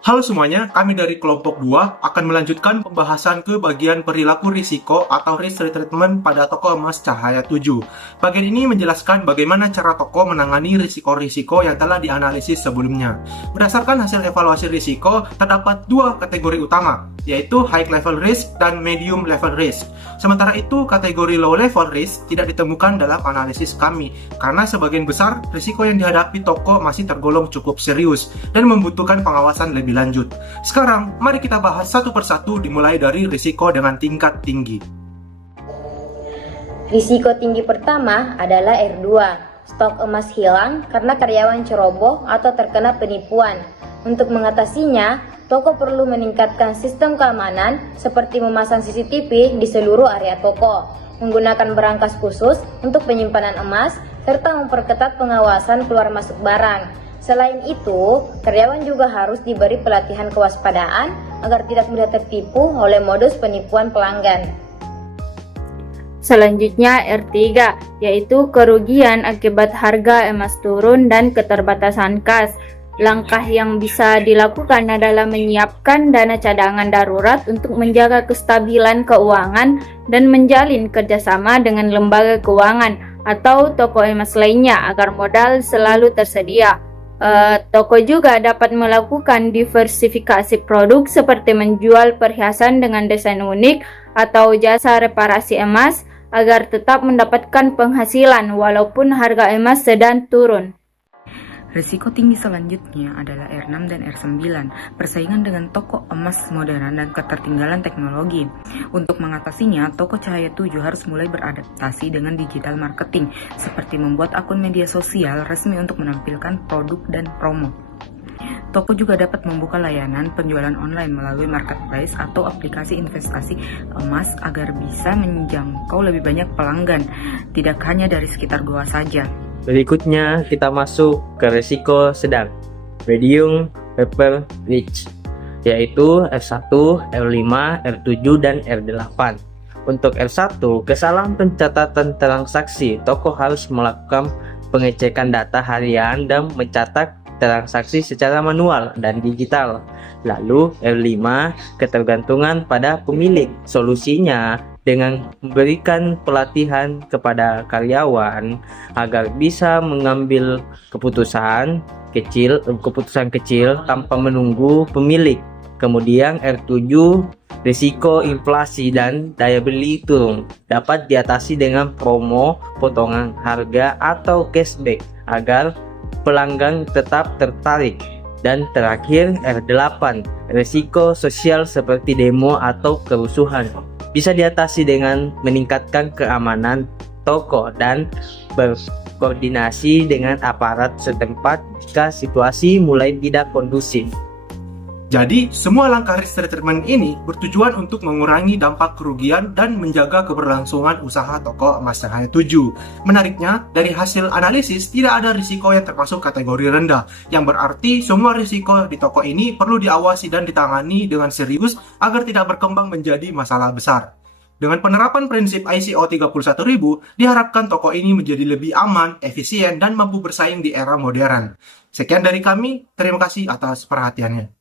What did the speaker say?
Halo semuanya, kami dari kelompok 2 akan melanjutkan pembahasan ke bagian perilaku risiko atau risk treatment pada toko emas cahaya 7. Bagian ini menjelaskan bagaimana cara toko menangani risiko-risiko yang telah dianalisis sebelumnya. Berdasarkan hasil evaluasi risiko, terdapat dua kategori utama, yaitu high level risk dan medium level risk. Sementara itu, kategori low level risk tidak ditemukan dalam analisis kami, karena sebagian besar risiko yang dihadapi toko masih tergolong cukup serius dan membutuhkan pengawasan lebih lanjut. Sekarang, mari kita bahas satu persatu dimulai dari risiko dengan tingkat tinggi. Risiko tinggi pertama adalah R2, stok emas hilang karena karyawan ceroboh atau terkena penipuan. Untuk mengatasinya, toko perlu meningkatkan sistem keamanan seperti memasang CCTV di seluruh area toko, menggunakan berangkas khusus untuk penyimpanan emas, serta memperketat pengawasan keluar masuk barang. Selain itu, karyawan juga harus diberi pelatihan kewaspadaan agar tidak mudah tertipu oleh modus penipuan pelanggan. Selanjutnya R3, yaitu kerugian akibat harga emas turun dan keterbatasan kas. Langkah yang bisa dilakukan adalah menyiapkan dana cadangan darurat untuk menjaga kestabilan keuangan dan menjalin kerjasama dengan lembaga keuangan atau toko emas lainnya agar modal selalu tersedia. Toko juga dapat melakukan diversifikasi produk seperti menjual perhiasan dengan desain unik atau jasa reparasi emas agar tetap mendapatkan penghasilan walaupun harga emas sedang turun. Risiko tinggi selanjutnya adalah R6 dan R9, persaingan dengan toko emas modern dan ketertinggalan teknologi. Untuk mengatasinya, toko Cahaya 7 harus mulai beradaptasi dengan digital marketing, seperti membuat akun media sosial resmi untuk menampilkan produk dan promo. Toko juga dapat membuka layanan penjualan online melalui marketplace atau aplikasi investasi emas agar bisa menjangkau lebih banyak pelanggan, tidak hanya dari sekitar goa saja. Berikutnya kita masuk ke risiko sedang, medium level risk, yaitu R1, R5, R7, dan R8. Untuk R1, kesalahan pencatatan transaksi, toko harus melakukan pengecekan data harian dan mencatat transaksi secara manual dan digital. Lalu R5, ketergantungan pada pemilik. Solusinya dengan memberikan pelatihan kepada karyawan agar bisa mengambil keputusan kecil tanpa menunggu pemilik. Kemudian R7, risiko inflasi dan daya beli turun dapat diatasi dengan promo, potongan harga atau cashback agar pelanggan tetap tertarik. Dan terakhir R8, risiko sosial seperti demo atau kerusuhan bisa diatasi dengan meningkatkan keamanan toko dan berkoordinasi dengan aparat setempat jika situasi mulai tidak kondusif. Jadi, semua langkah risk treatment ini bertujuan untuk mengurangi dampak kerugian dan menjaga keberlangsungan usaha toko emas cahaya 7. Menariknya, dari hasil analisis tidak ada risiko yang termasuk kategori rendah, yang berarti semua risiko di toko ini perlu diawasi dan ditangani dengan serius agar tidak berkembang menjadi masalah besar. Dengan penerapan prinsip ICO 31000, diharapkan toko ini menjadi lebih aman, efisien, dan mampu bersaing di era modern. Sekian dari kami, terima kasih atas perhatiannya.